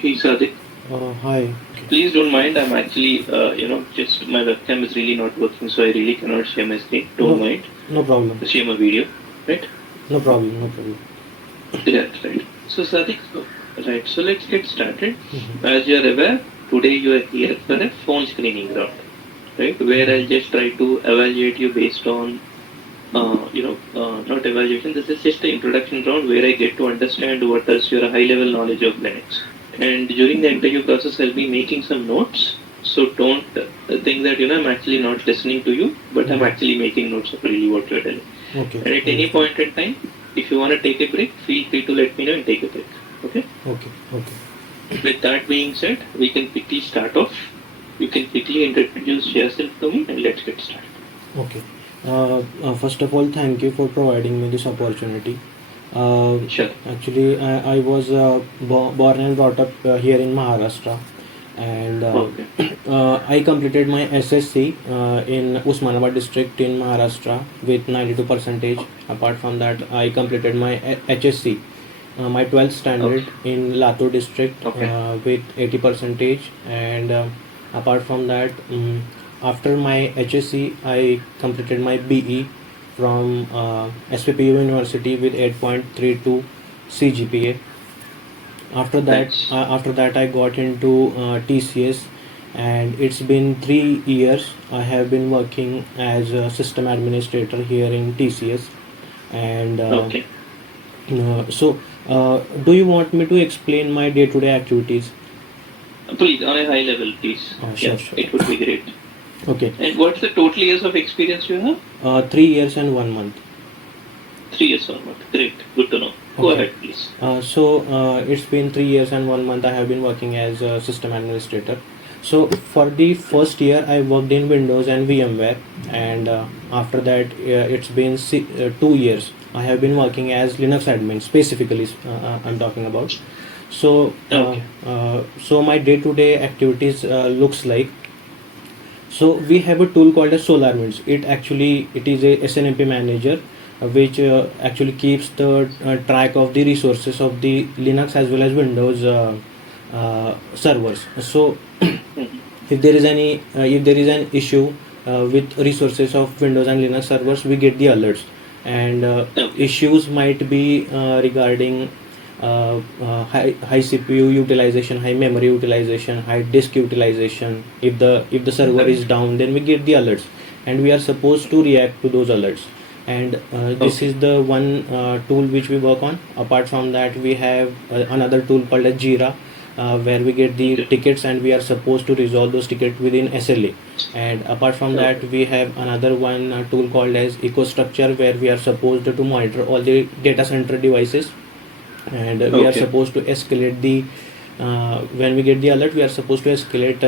Hey Sadik, Hi. please don't mind. I'm actually, just my webcam is really not working, so I really cannot share my screen. Don't No, mind. no problem. Share my video, right? No problem. No problem. Yeah, right. So Sadik, right. So let's get started. Mhm. As you are aware, today you are here for a phone screening round, right? Where I'll just try to evaluate you based on, not evaluation. This is just the introduction round where I get to understand what is your high-level knowledge of Linux. And during the interview process, I'll be making some notes. So don't think that I'm actually not listening to you, but I'm Mhm. actually making notes of really what you're telling. Okay, And at any understood. point in time, if you want to take a break, feel free to let me know and take a break. Okay. Okay, okay, With that being said, we can quickly start off. You can quickly introduce yourself to me, and let's get started. okay. First of all, thank you for providing me this opportunity. Uh, Sure. Actually, I was born and brought up here in Maharashtra, and Okay. I completed my SSC in Usmanabad district in Maharashtra with 92 percentage. Apart from that, I completed my HSC, my 12th Okay. standard in Latur district Okay. with 80 percentage, and apart from that, after my HSC, I completed my BE from SPPU University with 8.32 CGPA. Nice. After that, I got into TCS, and it's been 3 years. I have been working as a system administrator here in TCS, and Okay. so, do you want me to explain my day-to-day activities? Please, on a high level, please. Yeah, Sure, sure. it would be great. Okay. And what's the total years of experience you have? 3 years and 1 month. 3 years or not? Great. Good to know. Go Okay. ahead, please. It's been 3 years and 1 month. I have been working as a system administrator. So for the first year, I worked in Windows and VMware, and after that, it's been 2 years. I have been working as Linux admin, specifically. I'm talking about. Okay. So my day-to-day activities looks like, so we have a tool called as SolarWinds. It is a SNMP manager, which actually keeps the track of the resources of the Linux as well as Windows servers. So Mhm. if there is an issue with resources of Windows and Linux servers, we get the alerts, and Okay. issues might be regarding high CPU utilization, high memory utilization, high disk utilization. If the server is Correct. down, then we get the alerts, and we are supposed to react to those alerts. And this Okay. is the one tool which we work on. Apart from that, we have another tool called as Jira, where we get the Okay. tickets and we are supposed to resolve those tickets within SLA. And apart from that, Okay. we have another one tool called as EcoStructure, where we are supposed to monitor all the data center devices, and we are Okay. supposed to escalate the when we get the alert, we are supposed to escalate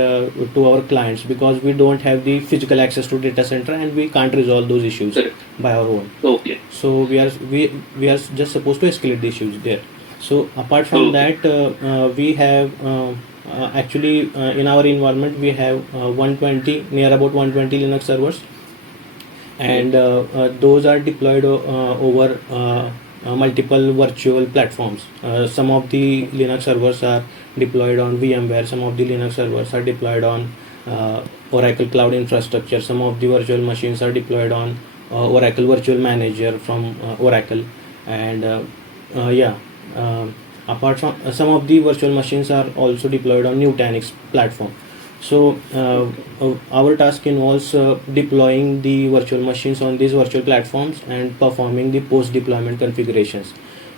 to our clients, because we don't have the physical access to data center and we can't resolve those issues Correct. by our own. Okay. So we are just supposed to escalate the issues there. So apart from Okay. that, we have actually in our environment we have 120, near about 120 Linux servers, and Great. those are deployed over multiple virtual platforms. Some of the Linux servers are deployed on VMware, some of the Linux servers are deployed on Oracle Cloud Infrastructure, some of the virtual machines are deployed on Oracle Virtual Manager from Oracle, and yeah. Apart from some of the virtual machines are also deployed on Nutanix platform. So Okay. our task involves deploying the virtual machines on these virtual platforms and performing the post deployment configurations.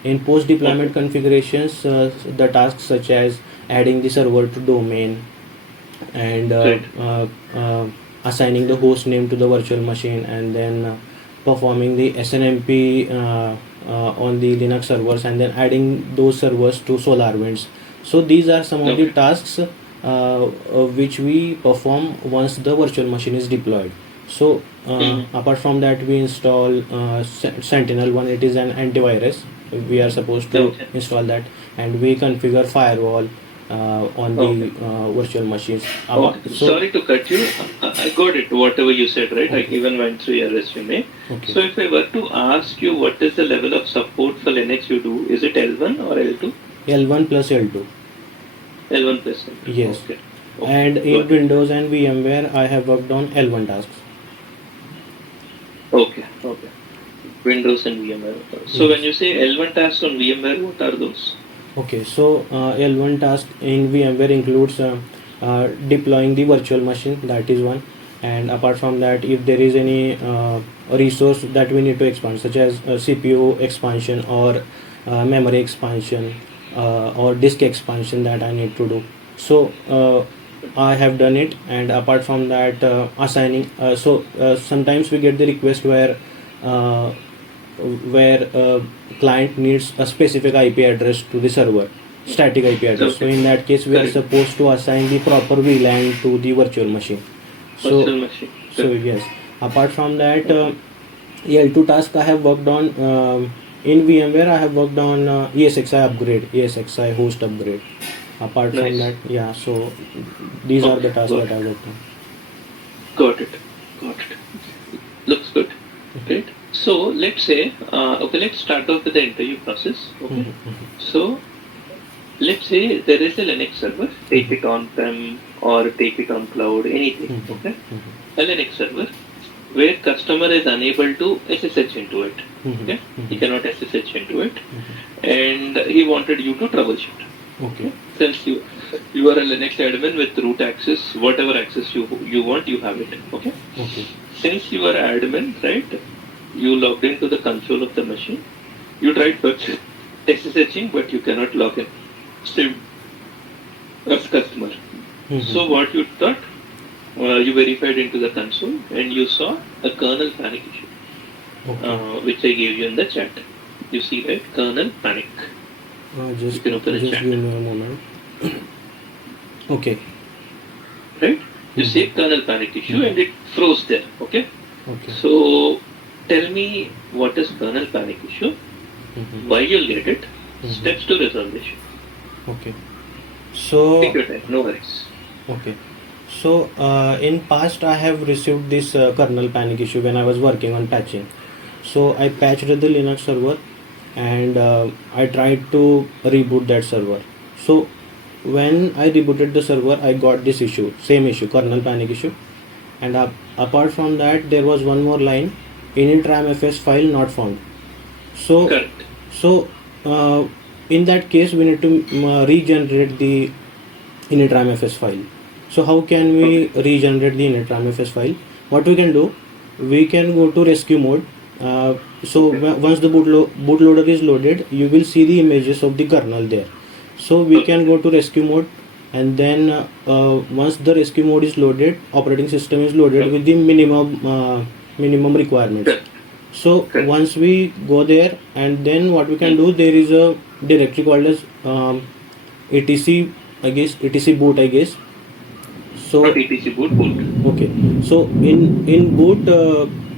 In post Okay. deployment configurations, the tasks such as adding the server to domain, and Great. assigning the host name to the virtual machine, and then performing the SNMP on the Linux servers, and then adding those servers to SolarWinds. So these are some of the Okay. tasks which we perform once the virtual machine is deployed. So Mhm. apart from that, we install Sentinel one. It is an antivirus. We are supposed to Okay. install that, and we configure firewall on the Okay. virtual machines. Okay. So Sorry to cut you. I got it. Whatever you said, right? I okay, even went through your resume. okay. So if I were to ask you what is the level of support for Linux you do, is it L1 or L2? L1 plus L2. L1 plus enter. Yes. Okay. And Got in it. Windows and VMware, I have worked on L1 tasks. Okay. Windows and VMware. So Yes. when you say L1 tasks on VMware, what are those? Okay, so L1 task in VMware includes deploying the virtual machine, that is one. And apart from that, if there is any resource that we need to expand, such as CPU expansion or memory expansion or disk expansion that I need to do. So I have done it. And apart from that, assigning. Sometimes we get the request uh, where client needs a specific IP address to the server, static IP address. So Okay. in that case, we are Correct. supposed to assign the proper VLAN to the virtual machine. So Virtual machine. so Correct. yes. Apart from that, L2 task I have worked on in VMware. I have worked on ESXi upgrade, ESXi host upgrade. Apart from Nice. that, yeah. So these are the Okay. tasks Got that I it. worked on. Got it. Got it. Looks good. Great. So let's say, okay, let's start off with the interview process. Okay. So let's say there is a Linux server, take it on-prem or take it on cloud, anything. Okay. A Linux server where customer is unable to SSH into it. Okay. He cannot SSH into it, and he wanted you to troubleshoot. Okay. Since you are a Linux admin with root access, whatever access you want, you have it. Okay. Okay. Since you are admin, right? You logged into the console of the machine. You tried SSHing, but you cannot log in. Same as customer. So what you thought? You verified into the console and you saw a kernel panic issue, Okay. which I gave you in the chat. You see, right? Kernel panic. You Just can open the just chat. give me a moment. Okay. Right? You see kernel panic issue and it froze there. Okay? Okay. So tell me what is kernel panic issue, why you'll get it, steps to resolve the issue. Okay. So Take your time, no worries. okay. So in past I have received this kernel panic issue when I was working on patching. So I patched the Linux server and I tried to reboot that server. So when I rebooted the server, I got this issue, same issue, kernel panic issue. And apart from that, there was one more line, initramfs file not found. So Correct. so in that case, we need to regenerate the initramfs file. So how can we regenerate the initramfs file? What we can do, we can go to rescue mode. Once the bootloader is loaded, you will see the images of the kernel there. So we can go to rescue mode, and then once the rescue mode is loaded, operating system is loaded with the minimum requirements. So once we go there, and then what we can do, there is a directory called as etc, I guess, etc boot, I guess. So etc boot. okay, so in boot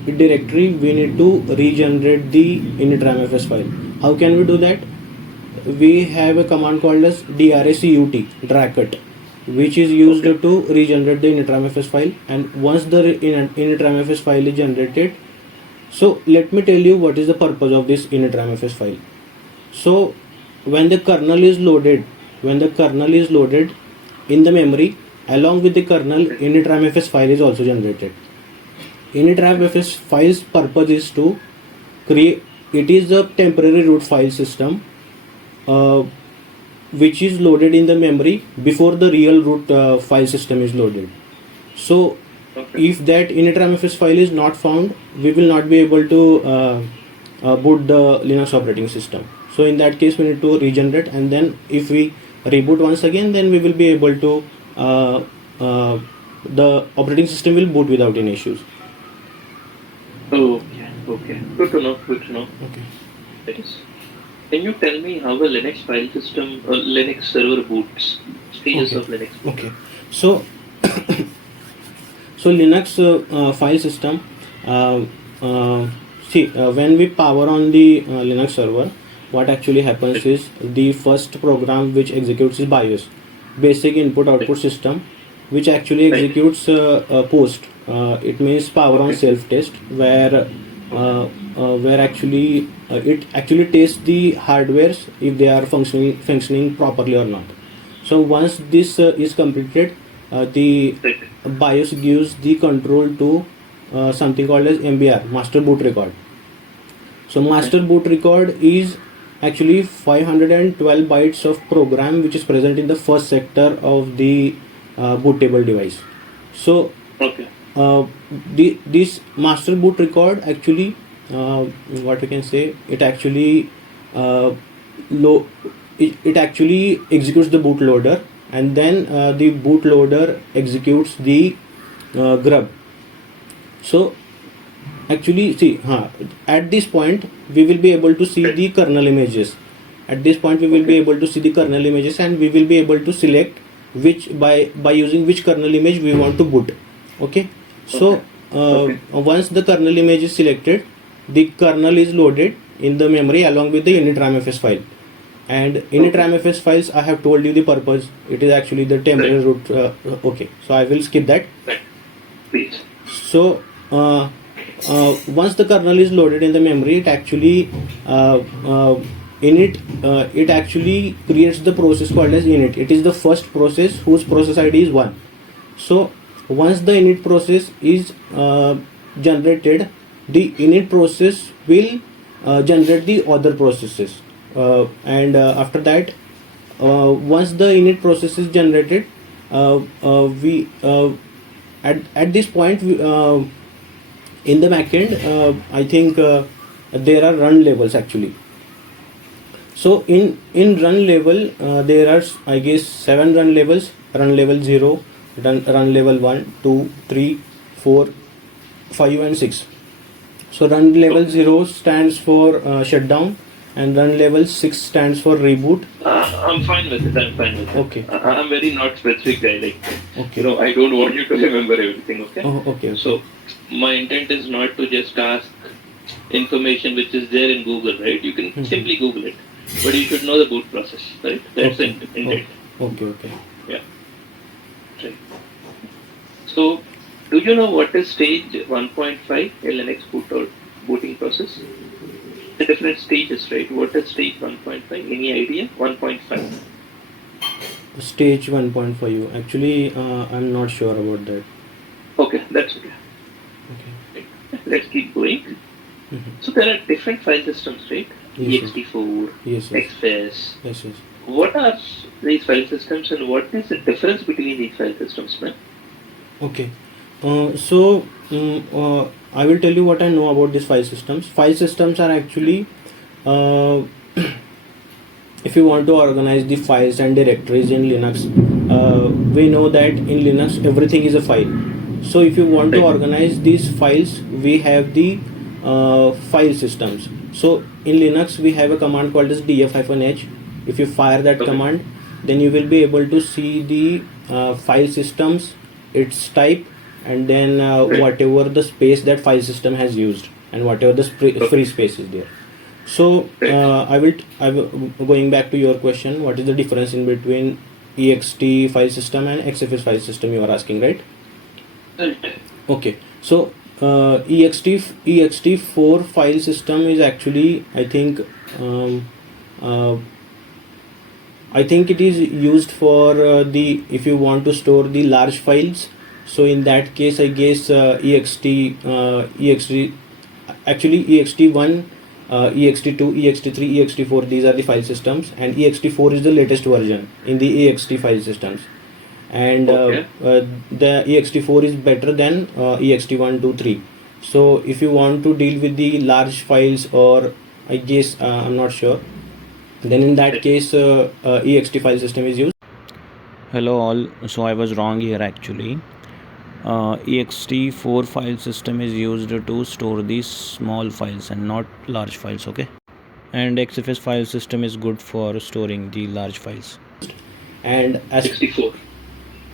directory, we need to regenerate the initramfs file. How can we do that? We have a command called as dracut, which is used to regenerate the initramfs file. And once the initramfs file is generated, so let me tell you what is the purpose of this initramfs file. So when the kernel is loaded in the memory, along with the kernel, initramfs file is also generated. Initramfs file's purpose is to create, it is a temporary root file system which is loaded in the memory before the real root file system is loaded. So if that initramfs file is not found, we will not be able to boot the Linux operating system. So in that case, we need to regenerate, and then if we reboot once again, then we will be able to the operating system will boot without any issues. Okay. Good to know. Okay. That is. Can you tell me how a Linux file system, Linux server boots? Stages of Linux boot. Okay. So Linux file system. When we power on the Linux server, what actually happens is the first program which executes is BIOS, basic input output system, which actually executes post. It means power on self test, where actually it actually tests the hardwares if they are functioning properly or not. So once this is completed, the Right. BIOS gives the control to something called as MBR, master boot record. So master boot record is actually 512 bytes of program which is present in the first sector of the bootable device. So Okay. this master boot record actually, what we can say, it actually uh, lo- it actually executes the bootloader, and then the bootloader executes the grub. So actually see, at this point we will be able to see the kernel images. At this point we will be able to see the kernel images, and we will be able to select which by using which kernel image we want to boot. Okay. So once the kernel image is selected, the kernel is loaded in the memory along with the init ramfs file. And init ramfs files, I have told you the purpose. It is actually the temporary root. Okay, so I will skip that. Please. So once the kernel is loaded in the memory, it actually it actually creates the process called as init. It is the first process whose process ID is 1. So once the init process is generated, the init process will generate the other processes, and after that, once the init process is generated, we at this point in the backend, I think there are run levels actually. So in run level, there are, I guess, 7 run levels: run level 0, run level 1, 2, 3, 4, 5 and 6. So run level 0 stands for shutdown, and run level 6 stands for reboot. I'm fine with it. I'm fine with it. Okay. I'm very not specific guy. Like, Okay. I don't want you to remember everything. Okay. Oh, okay. So my intent is not to just ask information which is there in Google, right? You can simply Google it, but you should know the boot process, right? That's the intent. Okay. Yeah. Right. So, do you know what is stage 1.5 Linux booting process? The different stages, right? What is stage 1.5? Any idea? 1.5. Stage 1.5. Actually, I'm not sure about that. Okay, that's okay. Okay. Let's keep going. So there are different file systems, right? Yes, ext4, yes. XFS. Yes. What are these file systems, and what is the difference between these file systems, man? Okay. I will tell you what I know about these file systems. File systems are actually, if you want to organize the files and directories in Linux, we know that in Linux everything is a file. So if you want to organize these files, we have the file systems. So in Linux we have a command called as df-h. If you fire that command, then you will be able to see the file systems, its type, and then whatever the space that file system has used, and whatever the free space is there. So I will going back to your question, what is the difference in between ext file system and xfs file system, you are asking, right? Okay. So ext4 file system is actually, I think it is used for the, if you want to store the large files. So in that case, I guess actually ext1, ext2, ext3, ext4, these are the file systems, and ext4 is the latest version in the ext file systems, and the ext4 is better than ext1, 2, 3. So if you want to deal with the large files, or I guess I'm not sure, then in that case ext file system is used. Hello all, so I was wrong here actually. ext4 file system is used to store these small files and not large files, okay? And xfs file system is good for storing the large files. And as 64.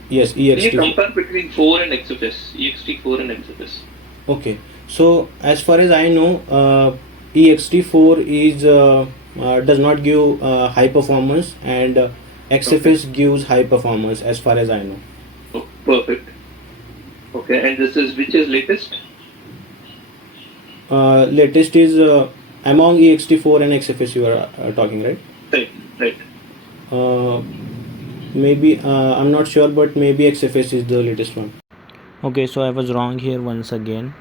Yes, Can you ext. compare between 4 and XFS? ext4 and XFS. Okay, so as far as I know, ext4 is does not give high performance, and xfs gives high performance, as far as I know. Oh, perfect. Okay, and this is which is latest? Latest is among ext4 and xfs you are talking, right? Right. maybe I'm not sure, but maybe XFS is the latest one. Okay, so I was wrong here once again.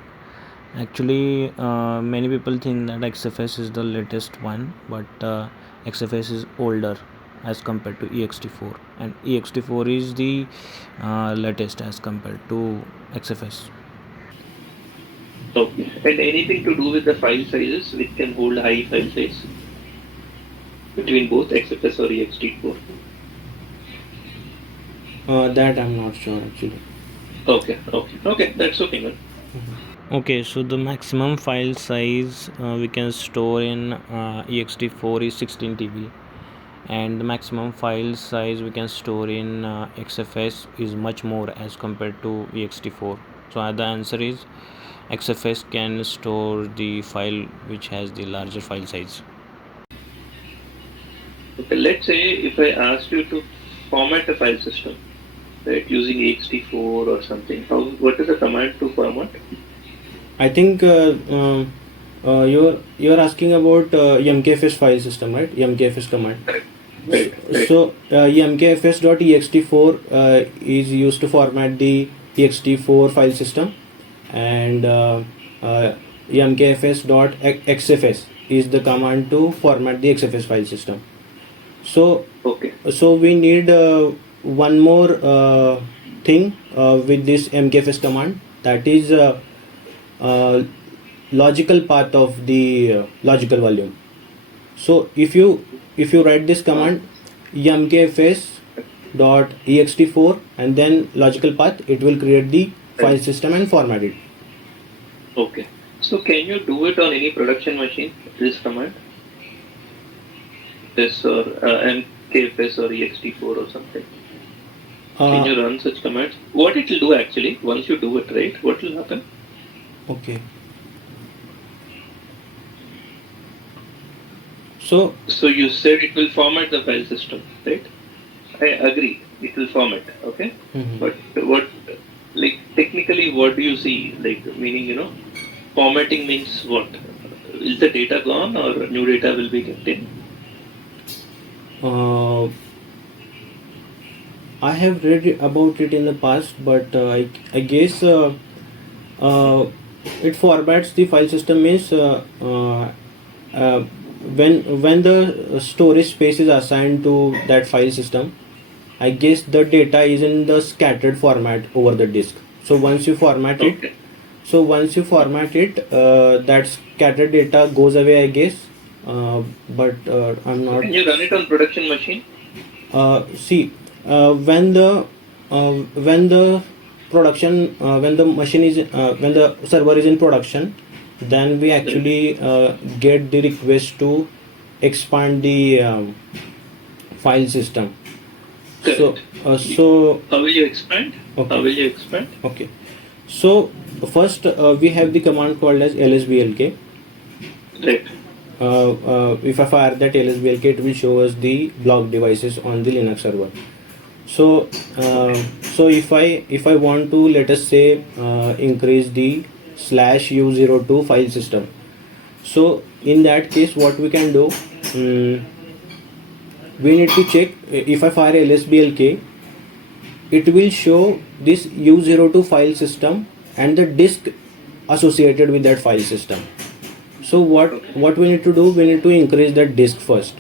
Actually, many people think that XFS is the latest one, but XFS is older as compared to ext4, and ext4 is the latest as compared to XFS. Okay. And anything to do with the file sizes which can hold high file size between both XFS or ext4? That I'm not sure actually. Okay, that's okay, man. Okay, so the maximum file size we can store in ext4 is 16 TB, and the maximum file size we can store in XFS is much more as compared to ext4. So the answer is XFS can store the file which has the larger file size. Okay, let's say if I asked you to format a file system, right, using ext4 or something, what is the command to format? I think you're asking about mkfs file system, right? Mkfs command. Right. So mkfs.ext4 is used to format the ext4 file system, and mkfs.xfs is the command to format the xfs file system. So Okay. we need one more thing with this mkfs command, that is logical path of the logical volume. So if you write this command mkfs.ext4 and then logical path, it will create the file system and format it. Okay. So can you do it on any production machine, this command? This or mkfs or ext4 or something? Can you run such commands? What it will do actually, once you do it, right, what will happen? Okay. So you said it will format the file system, right? I agree, it will format, okay? But what, like technically, what do you see? Like meaning, formatting means what? Is the data gone or new data will be kept in? I have read about it in the past, but I guess it formats the file system means when the storage space is assigned to that file system, I guess the data is in the scattered format over the disk. So once you format it, that scattered data goes away, I guess. But I'm not. Can you run it on production machine? See, when the production when the machine is when the server is in production, then we actually get the request to expand the file system. Correct. So how will you expand? Okay. How will you expand? Okay. So first we have the command called as lsblk. Right. If I fire that lsblk, it will show us the block devices on the Linux server. So if I want to, let us say, increase the /u02 file system, so in that case what we can do, we need to check. If I fire lsblk, it will show this u02 file system and the disk associated with that file system. So what we need to do, we need to increase that disk first.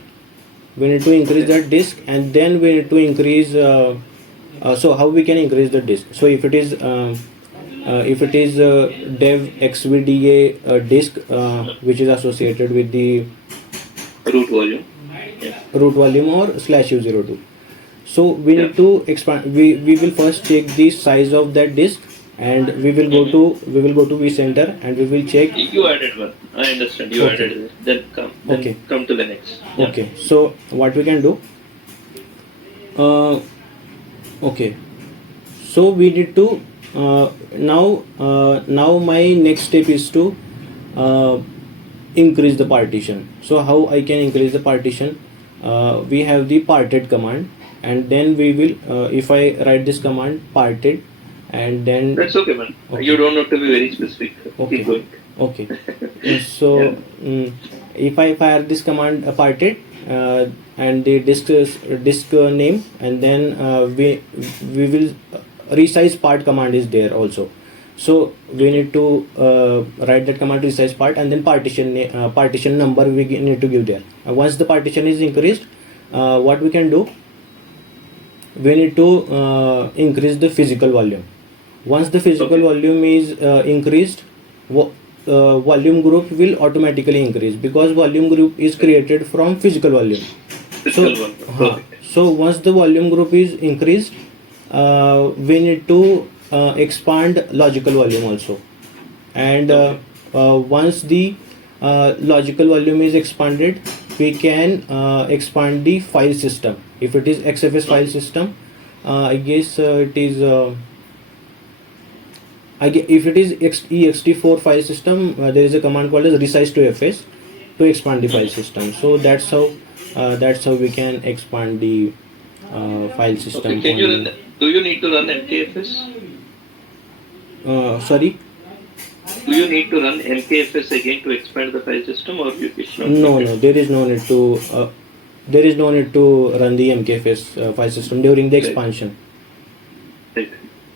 We need to increase that disk, and then we need to increase so how we can increase the disk? So if it is dev xvda disk which is associated with the root volume, or /u02, so we need to expand. We will first check the size of that disk, and we will go to vCenter, and we will check. You added one. I understand. You added it. Then come to the next. Yeah. Okay. So what we can do? Okay. So we need to now my next step is to increase the partition. So how I can increase the partition? We have the parted command, and then we will if I write this command parted, and then that's okay, man. Okay. You don't have to be very specific. Okay. Keep going. Okay. So if I fire this command parted, and the disk name, and then we will resize part command is there also. So we need to write that command resize part, and then partition number we need to give there. Once the partition is increased, what we can do, we need to increase the physical volume. Once the physical volume is increased, volume group will automatically increase, because volume group is created from physical volume. So once the volume group is increased, we need to expand logical volume also, and once the logical volume is expanded, we can expand the file system. If it is XFS file system, I guess it is if it is ext4 file system, there is a command called as resize to fs to expand the file system. So that's how we can expand the file system. Okay. Do you need to run MKFS? Sorry? Do you need to run MKFS again to expand the file system, or you No, there is no need to run the MKFS file system during the expansion. Right.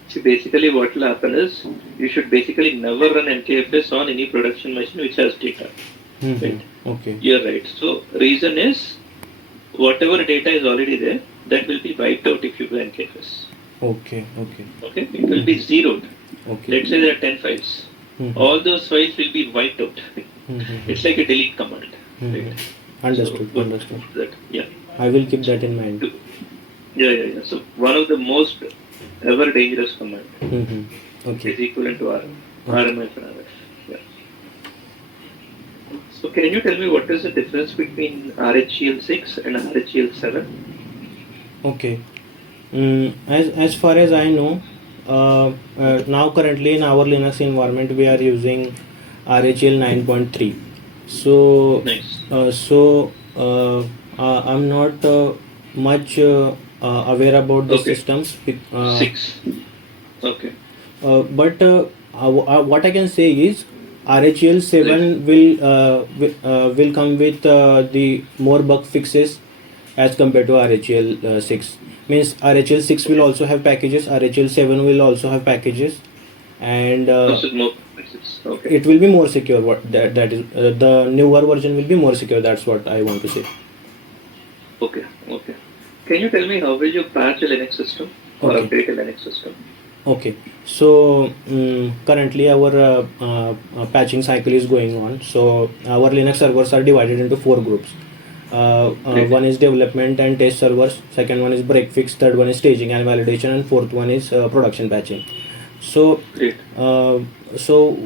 See, basically what will happen is, you should basically never run MKFS on any production machine which has data. Right? Okay. You're right. So reason is, whatever data is already there, that will be wiped out if you do MKFS. Okay. Okay, it will be zeroed. Okay. Let's say there are 10 files. All those files will be wiped out. It's like a delete command. Right? Understood. That, yeah. I will keep that in mind. Yeah. So one of the most ever dangerous command Okay. is equivalent to RMF and RF. Yeah. So can you tell me what is the difference between RHEL6 and RHEL7? Okay. As far as I know, now currently in our Linux environment we are using RHEL 9.3. So Nice. I'm not much aware about the systems. 6. Okay. But what I can say is RHEL 7 will come with the more bug fixes as compared to RHEL 6. Means RHEL 6 will also have packages, RHEL 7 will also have packages, and Okay. it will be more secure. That is the newer version will be more secure. That's what I want to say. Okay. Can you tell me how will you patch a Linux system or update a Linux system? Okay, so currently our patching cycle is going on. So our Linux servers are divided into 4 groups. One is development and test servers, second one is break fix, third one is staging and validation, and fourth one is production patching. So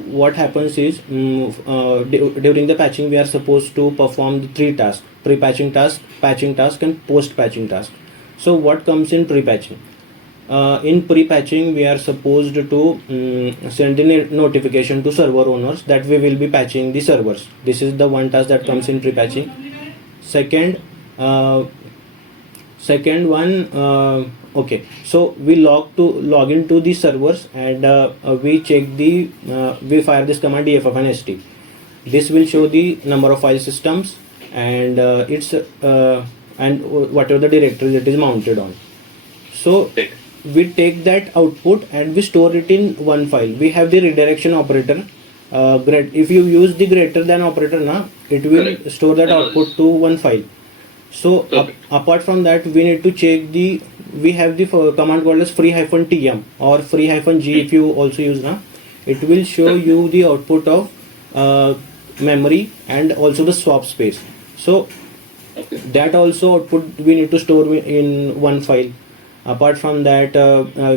what happens is, during the patching we are supposed to perform the 3 tasks: pre-patching task, patching task, and post-patching task. So what comes in pre-patching? In pre-patching we are supposed to send a notification to server owners that we will be patching the servers. This is the one task that comes in pre-patching. Second one, okay, so we log into the servers, and we check we fire this command dff and st. This will show the number of file systems and and whatever the directory it is mounted on. So we take that output and we store it in one file. We have the redirection operator. If you use the greater than operator, it will store that output to one file. So apart from that, we need to check we have the command called as free-tm or free-g if you also use. It will show you the output of memory and also the swap space. So that also output we need to store in one file. Apart from that,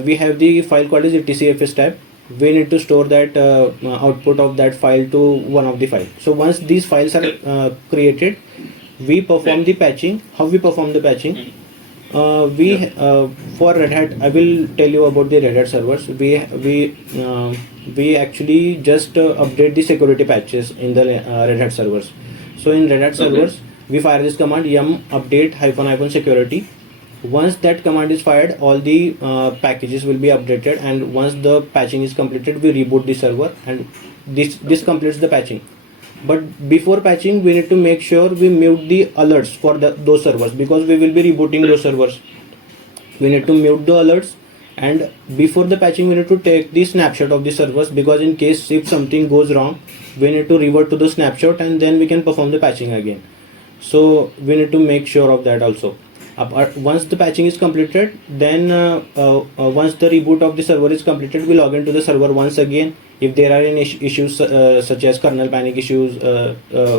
we have the file called as etcfs tab. We need to store that output of that file to one of the files. So once these files are created, we perform the patching. How we perform the patching? For Red Hat, I will tell you about the Red Hat servers. We actually just update the security patches in the Red Hat servers. So in Red Hat servers, we fire this command yum update -- security. Once that command is fired, all the packages will be updated, and once the patching is completed, we reboot the server, and this completes the patching. But before patching, we need to make sure we mute the alerts for those servers, because we will be rebooting those servers. We need to mute the alerts, and before the patching we need to take the snapshot of the servers, because in case if something goes wrong, we need to revert to the snapshot and then we can perform the patching again. So we need to make sure of that also. Once the patching is completed, then once the reboot of the server is completed, we log into the server once again. If there are any issues such as kernel panic issues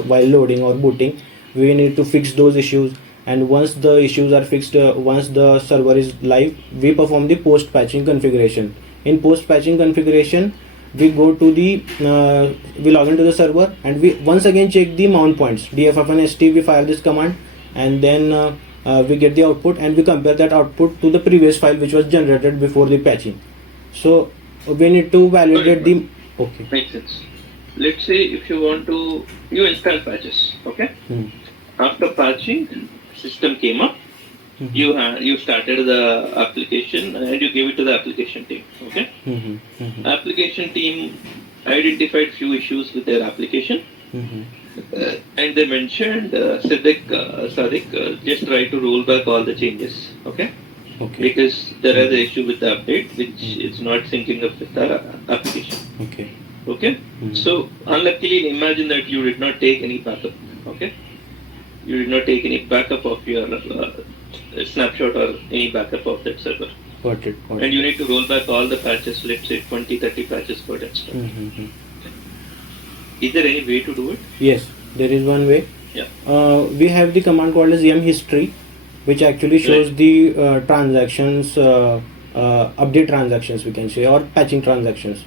while loading or booting, we need to fix those issues. And once the issues are fixed, once the server is live, we perform the post patching configuration. In post patching configuration, we go to the we log into the server and we once again check the mount points, dffnst. We fire this command, and then we get the output, and we compare that output to the previous file which was generated before the patching. So we need to validate the. Okay. Makes sense. Let's say if you want to, you install patches, okay? After patching, system came up. You started the application and you gave it to the application team, okay? Application team identified few issues with their application, and they mentioned Sadiq, just try to roll back all the changes, okay? Because there is an issue with the update which is not syncing up with the application. Okay. So unluckily, imagine that you did not take any backup. Okay. You did not take any backup of your snapshot or any backup of that server. Got it. And you need to roll back all the patches. Let's say 20-30 patches per instance. Is there any way to do it? Yes, there is one way. Yeah. We have the command called as yum history, which actually shows the transactions, update transactions, we can say, or patching transactions.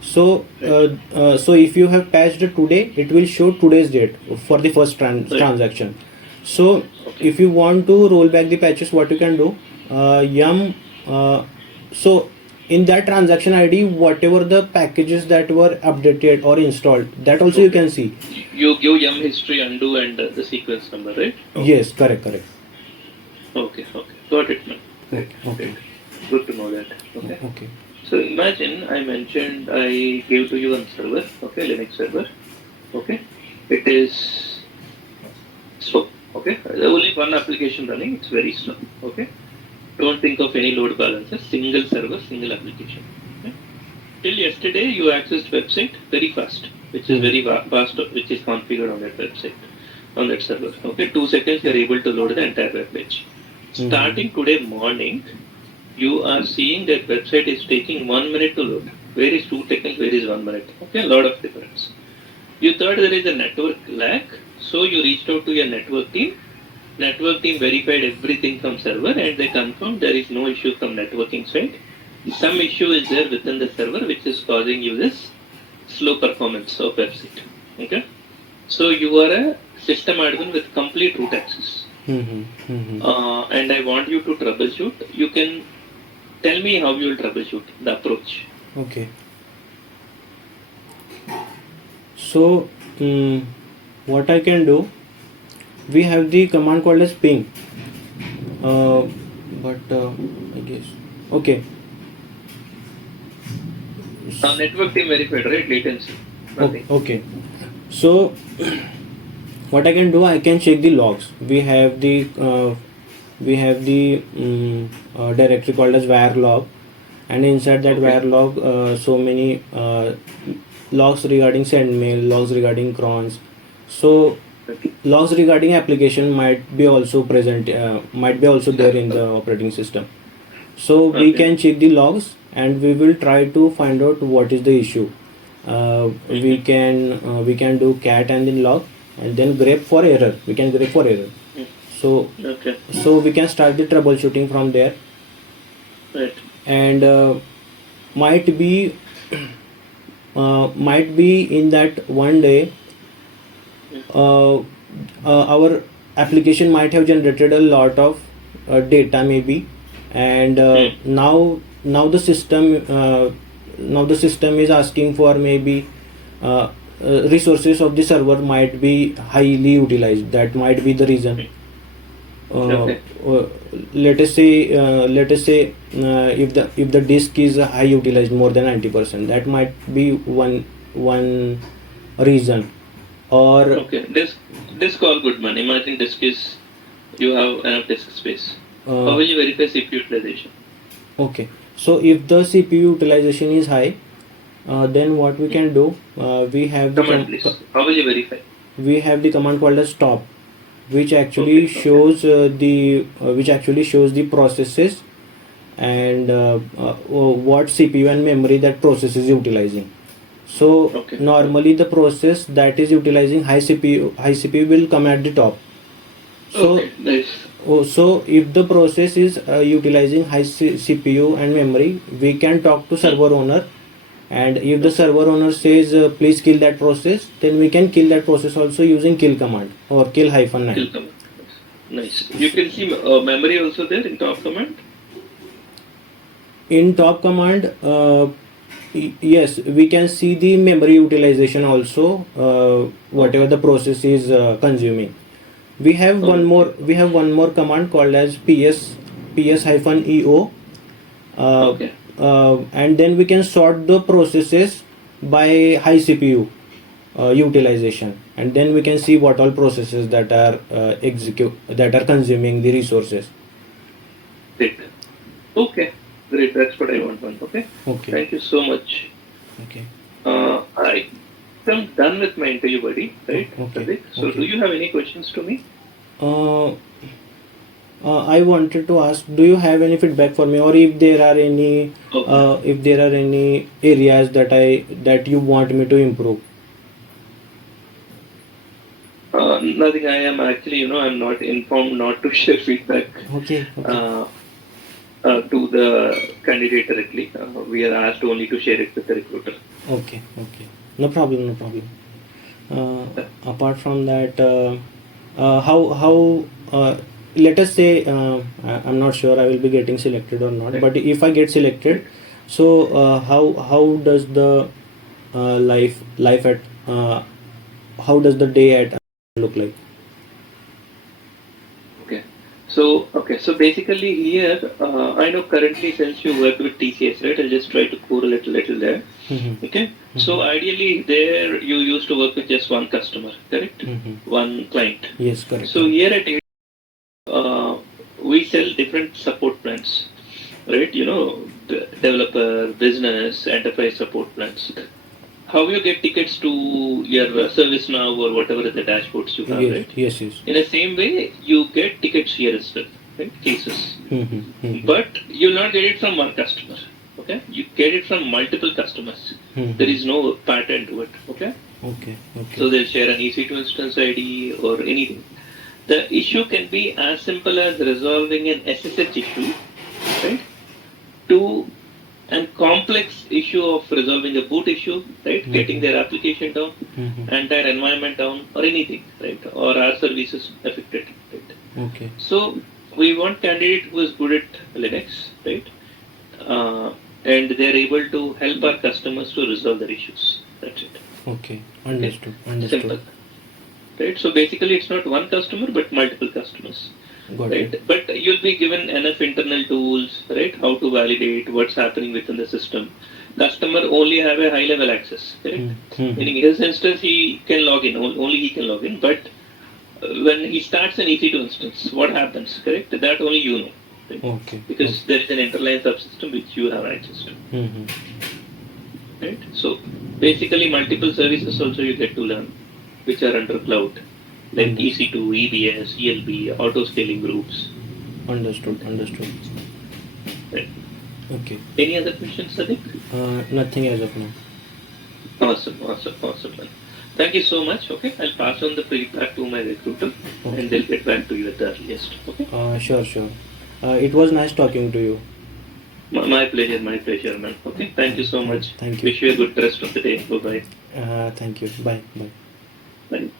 So if you have patched today, it will show today's date for the first transaction. So if you want to roll back the patches, what you can do, yum. So in that transaction ID, whatever the packages that were updated or installed, that also you can see. You give yum history, undo, and the sequence number, right? Yes, correct. Okay. Got it, man. Okay. Good to know that. Okay. So imagine I mentioned I gave to you one server, okay, Linux server, okay. It is slow, okay. There's only one application running, it's very slow, okay. Don't think of any load balancers, single server, single application. Okay? Till yesterday you accessed website very fast, which is very fast, which is configured on that website, on that server, okay. 2 seconds you are able to load the entire web page. Starting today morning, you are seeing that website is taking 1 minute to load. Where is 2 seconds? Where is 1 minute? Okay, a lot of difference. You thought there is a network lag, so you reached out to your network team. Network team verified everything from server and they confirmed there is no issue from networking side. Some issue is there within the server which is causing you this slow performance of website. Okay, so you are a system admin with complete root access. And I want you to troubleshoot. You can tell me how you will troubleshoot, the approach. Okay. So, what I can do, we have the command called as ping. I guess. Okay. Network team verified, right? Latency. Okay. So, what I can do, I can check the logs. We have the directory called as var log, and inside that var log, so many logs regarding sendmail, logs regarding crons. So logs regarding application might be also present, might be also there in the operating system. So we can check the logs and we will try to find out what is the issue. We can do cat and then log and then grep for error. We can grep for error. So we can start the troubleshooting from there. Right. And might be in that one day our application might have generated a lot of data maybe, and now the system is asking for maybe resources of the server might be highly utilized. That might be the reason. Let us say if the disk is high utilized, more than 90%, that might be one reason. or Okay, disk all good man. Imagine disk is, you have enough disk space. How will you verify CPU utilization? okay. So if the CPU utilization is high, then what we can do, we have the Command please. How will you verify? we have the command called as stop, which actually Okay. shows the processes and what CPU and memory that process is utilizing. So Okay. normally the process that is utilizing high CPU will come at the top. So Okay, nice. so if the process is utilizing high CPU and memory, we can talk to server owner, and if the server owner says please kill that process, then we can kill that process also using kill command or kill -9. Kill command. Nice. You can see memory also there in top command. In top command, yes, we can see the memory utilization also, whatever the process is consuming. We have one more command called as ps-eo, Okay. and then we can sort the processes by high CPU utilization, and then we can see what all processes that are consuming the resources. Great. Okay. Great. That's what I want. Okay. Okay. Thank you so much. Okay. I'm done with my interview, buddy. Right. Okay. So, do you have any questions to me? I wanted to ask, do you have any feedback for me, or if there are any areas that you want me to improve? Nothing. I am actually, I'm not informed not to share feedback. Okay. To the candidate directly. We are asked only to share it with the recruiter. Okay. No problem. Apart from that, how let us say I'm not sure I will be getting selected or not, but if I get selected, so how does the life at how does the day at look like? So basically here, I know currently since you work with TCS, right? I'll just try to pour a little there. Mm-hmm. Okay. Mm-hmm. So ideally there you used to work with just one customer, correct? Mm-hmm. One client. Yes, correct. So here at we sell different support plans, right? The developer, business, enterprise support plans. How you get tickets to your service now or whatever the dashboards you have, yes, right? Yes. In the same way, you get tickets here as well, right? Cases. Mm-hmm. But you'll not get it from one customer, okay? You get it from multiple customers. Mm-hmm. There is no pattern to it, okay? Okay. So they'll share an EC2 instance ID or anything. The issue can be as simple as resolving an SSH issue, right? To and complex issue of resolving a boot issue, right? Mm-hmm. Getting their application down, entire environment down, or anything, right? Or our services affected, right? Okay. So we want candidate who is good at Linux, right? And they're able to help our customers to resolve their issues. That's it. Okay. Understood. Simple. Right? So basically it's not one customer but multiple customers. Got right? it. But you'll be given enough internal tools, right? How to validate what's happening within the system. Customer only have a high level access, correct? Mm-hmm. In his instance, he can log in, only he can log in. But when he starts an EC2 instance, what happens, correct? That only you know. Right? Okay. Because there is an interline subsystem which you have access to. Mm-hmm. Right? So basically multiple services also you get to learn, which are under cloud. Like EC2, EBS, ELB, auto-scaling groups. Understood. Right. Okay. Any other questions, Sadiq? Nothing as of now. Awesome. Man. Thank you so much. Okay, I'll pass on the feedback to my recruiter, and they'll get back to you at the earliest. Okay. Sure. It was nice talking to you. My pleasure, man. Okay, thank you so much. Thank you. Wish you a good rest of the day. Bye-bye. Thank you. Bye. Bye.